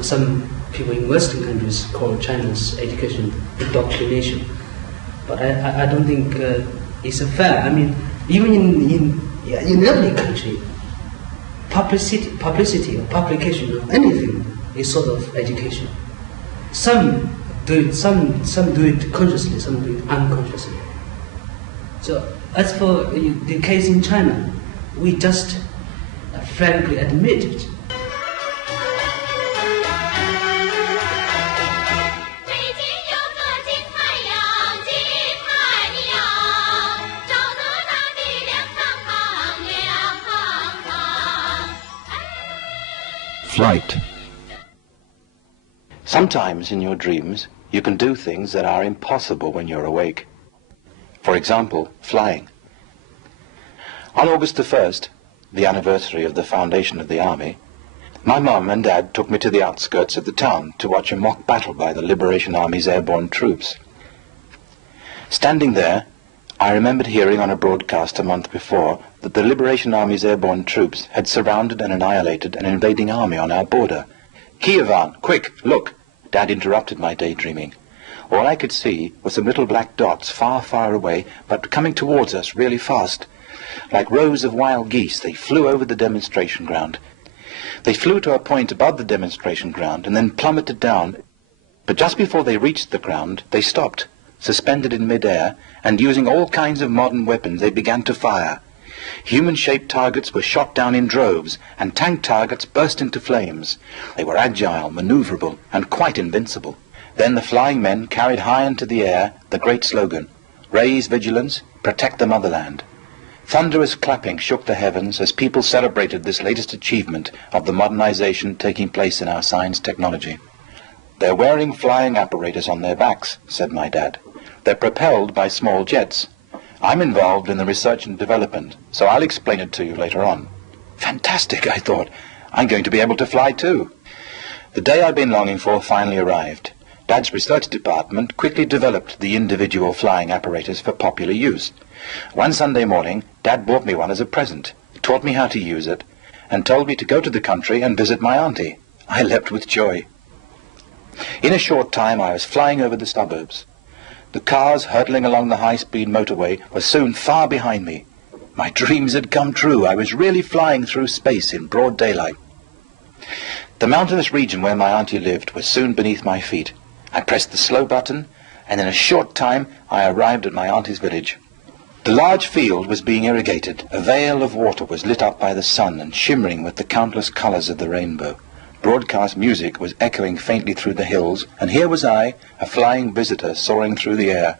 Some people in Western countries call China's education indoctrination, but I don't think it's fair. I mean, even in every country, publicity or publication of anything is sort of education. Some do it consciously, some do it unconsciously. So as for the case in China, we just frankly admit it. Flight. Sometimes in your dreams, you can do things that are impossible when you're awake. For example, flying. On August the 1st, the anniversary of the foundation of the army, my mum and dad took me to the outskirts of the town to watch a mock battle by the Liberation Army's airborne troops. Standing there, I remembered hearing on a broadcast a month before that the Liberation Army's airborne troops had surrounded and annihilated an invading army on our border. "Kievan, quick, look!" Dad interrupted my daydreaming. All I could see was some little black dots far, far away, but coming towards us really fast. Like rows of wild geese, they flew over the demonstration ground. They flew to a point above the demonstration ground and then plummeted down. But just before they reached the ground, they stopped, suspended in mid-air, and using all kinds of modern weapons, they began to fire. Human-shaped targets were shot down in droves, and tank targets burst into flames. They were agile, maneuverable, and quite invincible. Then the flying men carried high into the air the great slogan, "Raise vigilance, protect the motherland." Thunderous clapping shook the heavens as people celebrated this latest achievement of the modernization taking place in our science technology. "They're wearing flying apparatus on their backs," said my dad. "They're propelled by small jets. I'm involved in the research and development, so I'll explain it to you later on." Fantastic, I thought. I'm going to be able to fly too. The day I'd been longing for finally arrived. Dad's research department quickly developed the individual flying apparatus for popular use. One Sunday morning, Dad bought me one as a present, taught me how to use it, and told me to go to the country and visit my auntie. I leapt with joy. In a short time, I was flying over the suburbs. The cars hurtling along the high-speed motorway were soon far behind me. My dreams had come true. I was really flying through space in broad daylight. The mountainous region where my auntie lived was soon beneath my feet. I pressed the slow button, and in a short time I arrived at my auntie's village. The large field was being irrigated. A veil of water was lit up by the sun and shimmering with the countless colours of the rainbow. Broadcast music was echoing faintly through the hills, and here was I, a flying visitor soaring through the air.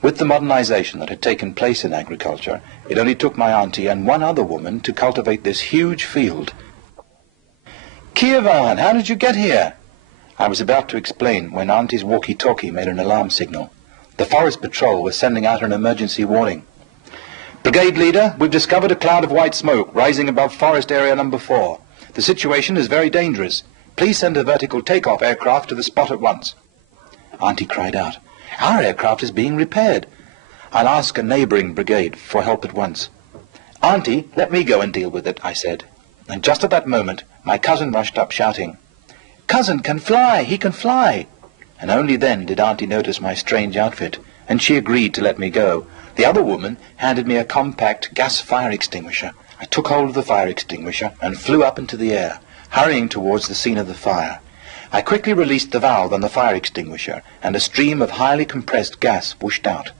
With the modernization that had taken place in agriculture, it only took my auntie and one other woman to cultivate this huge field. "Kievan, how did you get here?" I was about to explain when auntie's walkie-talkie made an alarm signal. The Forest Patrol was sending out an emergency warning. "Brigade leader, we've discovered a cloud of white smoke rising above forest area number 4. The situation is very dangerous. Please send a vertical takeoff aircraft to the spot at once." Auntie cried out, "Our aircraft is being repaired. I'll ask a neighbouring brigade for help at once." "Auntie, let me go and deal with it," I said. And just at that moment, my cousin rushed up shouting, "Cousin can fly! He can fly!" And only then did Auntie notice my strange outfit, and she agreed to let me go. The other woman handed me a compact gas fire extinguisher. I took hold of the fire extinguisher and flew up into the air, hurrying towards the scene of the fire. I quickly released the valve on the fire extinguisher, and a stream of highly compressed gas whooshed out.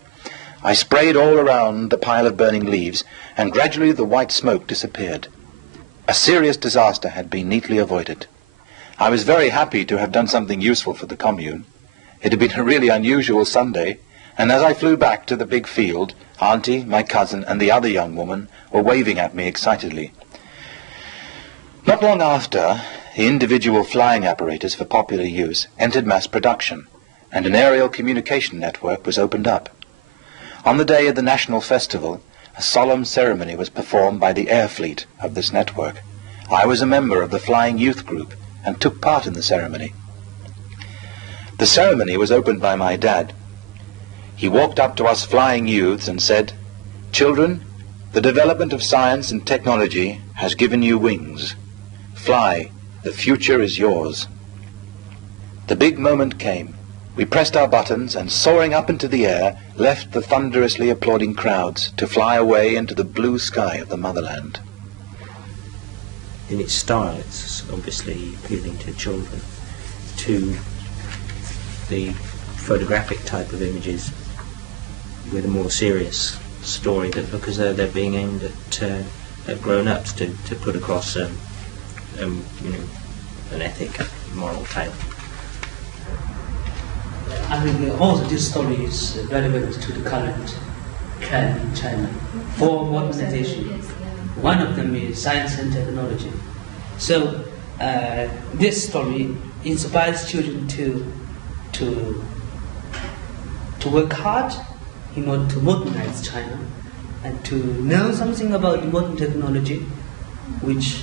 I sprayed all around the pile of burning leaves, and gradually the white smoke disappeared. A serious disaster had been neatly avoided. I was very happy to have done something useful for the commune. It had been a really unusual Sunday, and as I flew back to the big field, Auntie, my cousin, and the other young woman were waving at me excitedly. Not long after, the individual flying apparatus for popular use entered mass production, and an aerial communication network was opened up. On the day of the National Festival, a solemn ceremony was performed by the air fleet of this network. I was a member of the Flying Youth Group and took part in the ceremony. The ceremony was opened by my dad. He walked up to us flying youths and said, "Children, the development of science and technology has given you wings. Fly, The future is yours. The big moment came. We pressed our buttons and, soaring up into the air, left the thunderously applauding crowds to fly away into the blue sky of the motherland. In its style, it's obviously appealing to children. To the photographic type of images with a more serious story that look as though they're being aimed at grown-ups to put across an ethic, moral tale. I mean, also this story is relevant to the current trend in China for modernization. Yes, yeah. One of them is science and technology. So this story inspires children to work hard in order to modernize China and to know something about modern technology, which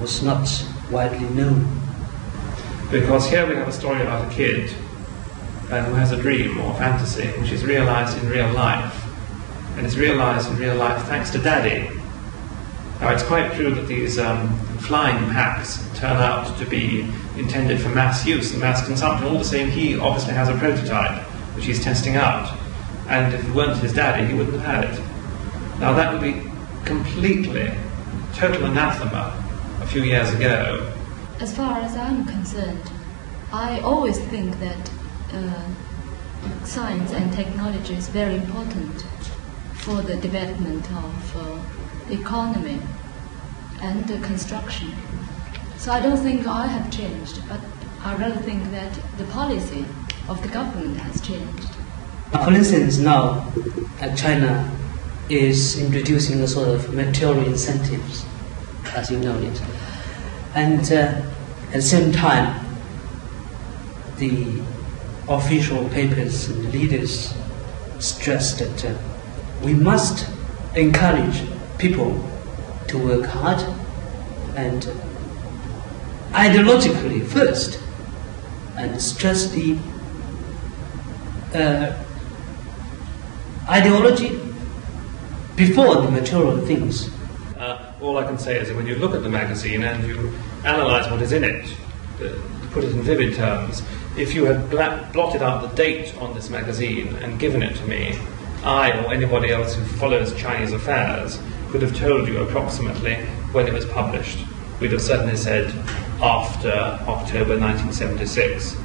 was not widely known. Because here we have a story about a kid who has a dream or fantasy which is realized in real life, and is realized in real life thanks to Daddy. Now, it's quite true that these flying packs turn out to be intended for mass use and mass consumption. All the same, he obviously has a prototype which he's testing out, and if it weren't his daddy, he wouldn't have had it. Now, that would be completely, total anathema a few years ago. As far as I'm concerned, I always think that science and technology is very important for the development of the economy and the construction. So I don't think I have changed, but I rather think that the policy of the government has changed. For instance, now China is introducing a sort of material incentives, as you know it. And at the same time, the official papers and leaders stress that we must encourage people to work hard and ideologically first, and stress the ideology before the material things. All I can say is that when you look at the magazine and you analyse what is in it, to put it in vivid terms, if you had blotted out the date on this magazine and given it to me, I or anybody else who follows Chinese affairs could have told you approximately when it was published. We'd have certainly said after October 1976,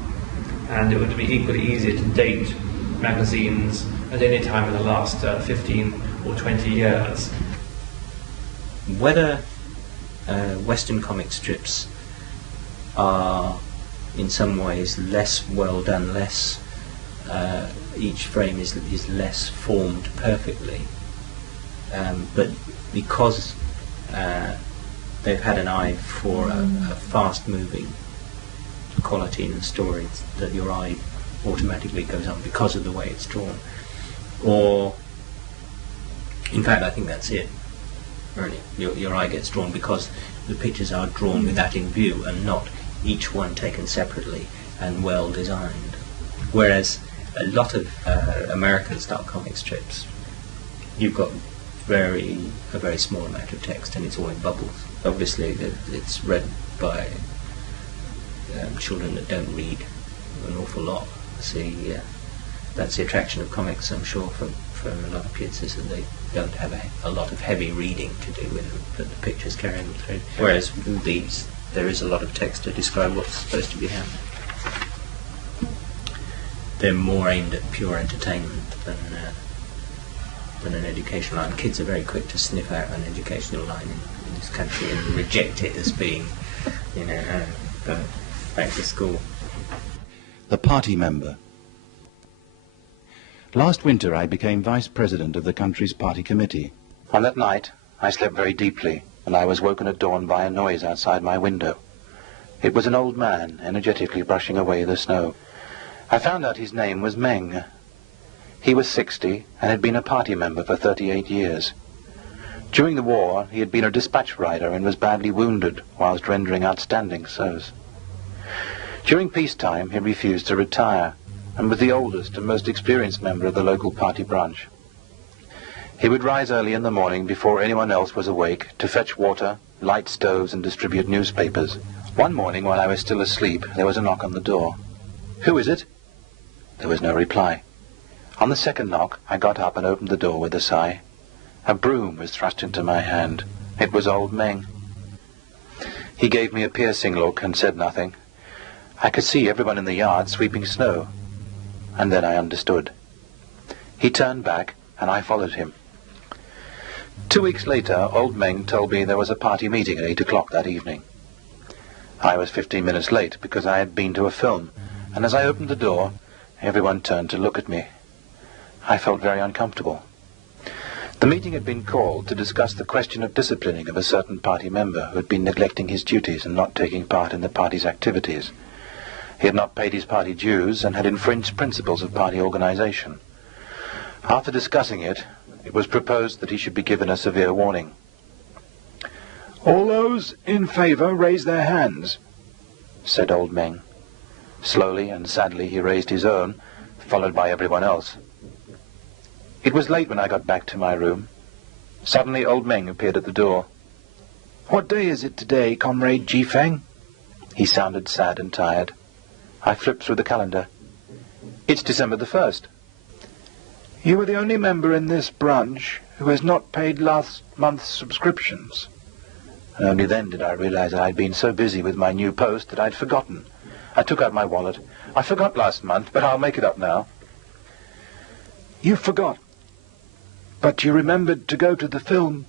and it would be equally easy to date magazines at any time in the last 15 or 20 years. Whether Western comic strips are in some ways less well done, less each frame is less formed perfectly, but because they've had an eye for a fast-moving quality in the story, that your eye automatically goes on because of the way it's drawn. Or, in fact, I think that's it. Really, your eye gets drawn because the pictures are drawn with that in view and not each one taken separately and well designed. Whereas a lot of American-style comic strips, you've got a very small amount of text and it's all in bubbles. Obviously, it's read by children that don't read an awful lot. See, that's the attraction of comics, I'm sure, for a lot of kids, is that they don't have a lot of heavy reading to do with them, but the pictures carry them through. Whereas with these, there is a lot of text to describe what's supposed to be happening. They're more aimed at pure entertainment than an educational line. Kids are very quick to sniff out an educational line in this country and reject it as being, back to school. The party member. Last winter I became vice president of the country's party committee. On that night I slept very deeply, and I was woken at dawn by a noise outside my window. It was an old man energetically brushing away the snow. I found out his name was Meng. He was 60 and had been a party member for 38 years. During the war he had been a dispatch rider and was badly wounded whilst rendering outstanding service. During peacetime he refused to retire, and was the oldest and most experienced member of the local party branch. He would rise early in the morning before anyone else was awake to fetch water, light stoves and distribute newspapers. One morning, while I was still asleep, there was a knock on the door. "Who is it?" There was no reply. On the second knock, I got up and opened the door with a sigh. A broom was thrust into my hand. It was old Meng. He gave me a piercing look and said nothing. I could see everyone in the yard sweeping snow. And then I understood. He turned back, and I followed him. 2 weeks later, old Meng told me there was a party meeting at 8 o'clock that evening. I was 15 minutes late because I had been to a film, and as I opened the door, everyone turned to look at me. I felt very uncomfortable. The meeting had been called to discuss the question of disciplining of a certain party member who had been neglecting his duties and not taking part in the party's activities. He had not paid his party dues and had infringed principles of party organization. After discussing it, it was proposed that he should be given a severe warning. "All those in favor raise their hands," said old Meng. Slowly and sadly he raised his own, followed by everyone else. It was late when I got back to my room. Suddenly old Meng appeared at the door. "What day is it today, Comrade Jifeng?" He sounded sad and tired. I flipped through the calendar. "It's December the 1st. "You are the only member in this branch who has not paid last month's subscriptions." And only then did I realize that I'd been so busy with my new post that I'd forgotten. I took out my wallet. "I forgot last month, but I'll make it up now." "You forgot, but you remembered to go to the film."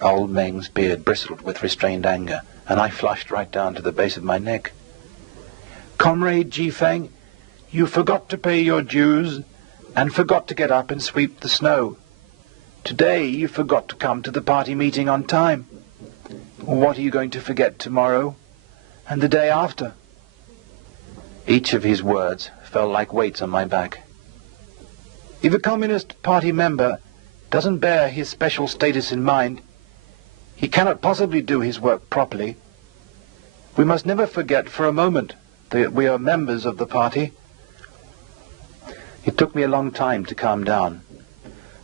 Old Meng's beard bristled with restrained anger, and I flushed right down to the base of my neck. "Comrade Jifeng, you forgot to pay your dues and forgot to get up and sweep the snow. Today you forgot to come to the party meeting on time. What are you going to forget tomorrow and the day after?" Each of his words fell like weights on my back. If a Communist Party member doesn't bear his special status in mind, he cannot possibly do his work properly. We must never forget for a moment that we are members of the party. It took me a long time to calm down.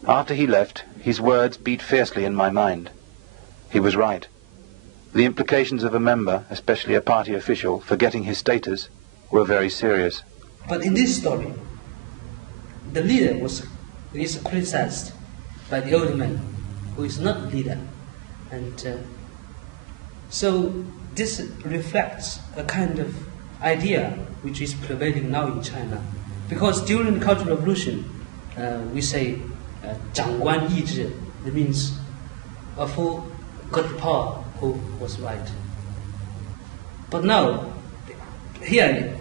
After he left, his words beat fiercely in my mind. He was right. The implications of a member, especially a party official, forgetting his status, were very serious. But in this story, the leader is criticized by the old man, who is not the leader. And so this reflects a kind of idea which is prevailing now in China. Because during the Cultural Revolution, we say 长官意志, that means of who got the power, who was right. But now, here,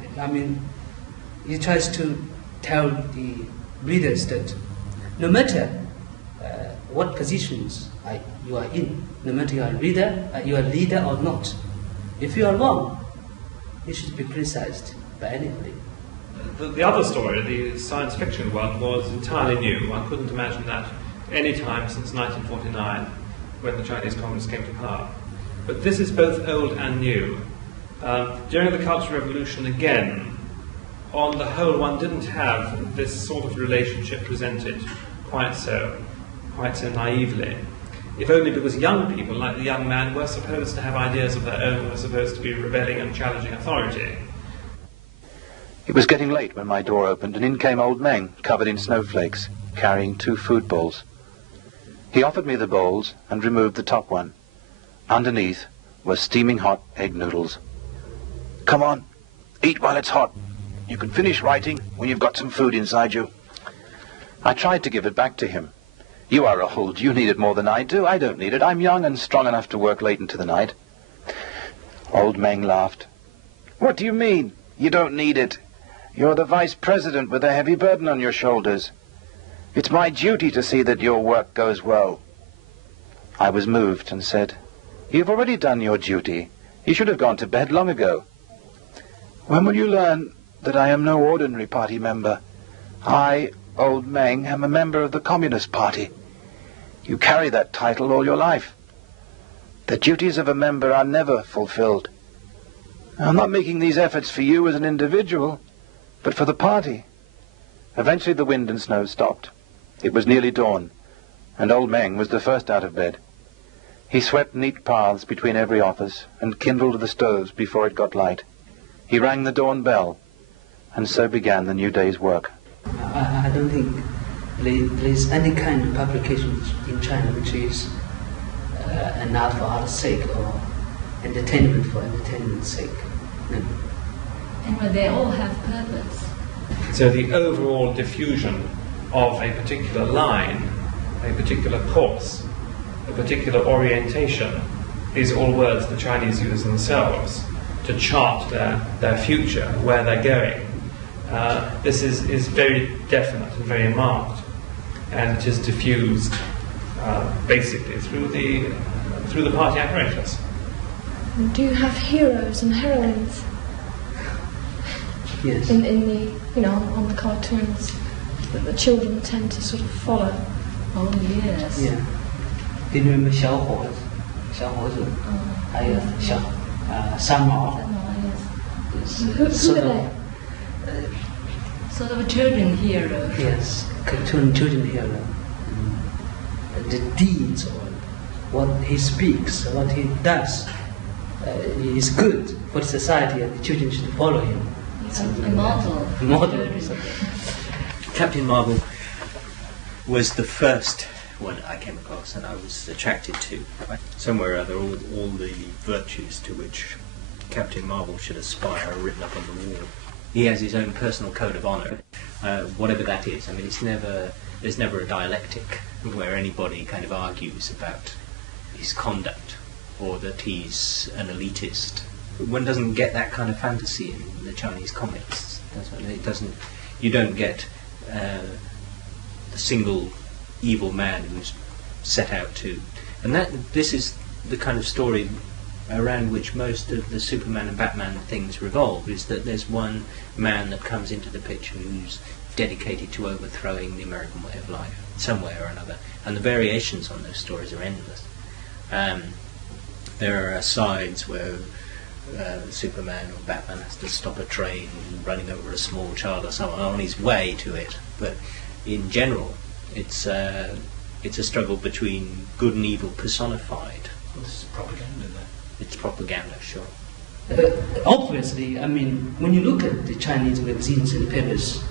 he tries to tell the readers that no matter what positions you are in, no matter you are leader or not, if you are wrong, you should be criticized by anybody. The other story, the science fiction one, was entirely new. One couldn't imagine that any time since 1949, when the Chinese Communists came to power. But this is both old and new. During the Cultural Revolution, again, on the whole, one didn't have this sort of relationship presented quite so naively. If only because young people, like the young man, were supposed to have ideas of their own, were supposed to be rebelling and challenging authority. It was getting late when my door opened, and in came old Meng, covered in snowflakes, carrying 2 food bowls. He offered me the bowls and removed the top one. Underneath were steaming hot egg noodles. "Come on, eat while it's hot. You can finish writing when you've got some food inside you." I tried to give it back to him. "You are old. You need it more than I do. I don't need it. I'm young and strong enough to work late into the night." Old Meng laughed. "What do you mean? You don't need it? You're the vice president with a heavy burden on your shoulders. It's my duty to see that your work goes well." I was moved and said, "You've already done your duty. You should have gone to bed long ago." "When will you learn that I am no ordinary party member? I, old Meng, am a member of the Communist Party. You carry that title all your life. The duties of a member are never fulfilled. I'm not making these efforts for you as an individual, but for the party." Eventually the wind and snow stopped. It was nearly dawn, and old Meng was the first out of bed. He swept neat paths between every office and kindled the stoves before it got light. He rang the dawn bell, and so began the new day's work. I don't think there is any kind of publication in China which is an art for art's sake or entertainment for entertainment's sake. No. Anyway, they all have purpose. So the overall diffusion of a particular line, a particular course, a particular orientation, these are all words the Chinese use themselves to chart their future, where they're going. This is very definite and very marked, and it is diffused basically through the party apparatus. Do you have heroes and heroines Yes. in the on the cartoons that the children tend to sort of follow? Oh yes. Yeah. Do you remember 小伙子? 小伙子, 还有三毛. Yes. Who Sort are of, they? Sort of a children hero. yes, children hero. The deeds or what he speaks, what he does, is good for the society, and the children should follow him. A model. A model. Captain Marvel was the first one I came across, and I was attracted to. Somewhere or other, all the virtues to which Captain Marvel should aspire are written up on the wall. He has his own personal code of honour, whatever that is. I mean, there's never a dialectic where anybody kind of argues about his conduct or that he's an elitist. One doesn't get that kind of fantasy in the Chinese comics. You don't get the single evil man who's set out to, and this is the kind of story around which most of the Superman and Batman things revolve, is that there's one man that comes into the picture who's dedicated to overthrowing the American way of life, some way or another, and the variations on those stories are endless. There are asides where Superman or Batman has to stop a train running over a small child or someone on his way to it, but in general it's a struggle between good and evil personified. This is propaganda, though. It's propaganda, sure. Obviously, I mean, when you look at the Chinese magazines and papers,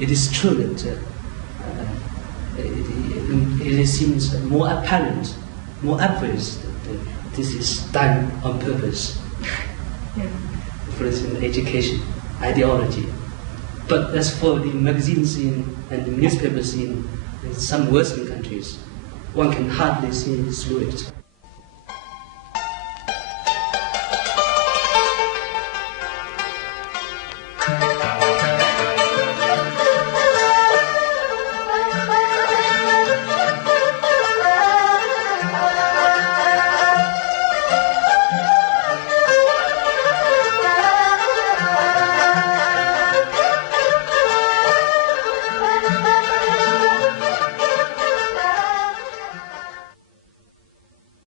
it is true that it seems more apparent, more obvious that this is done on purpose. Yeah. For instance, education, ideology. But as for the magazines and the newspapers in some Western countries, one can hardly see through it.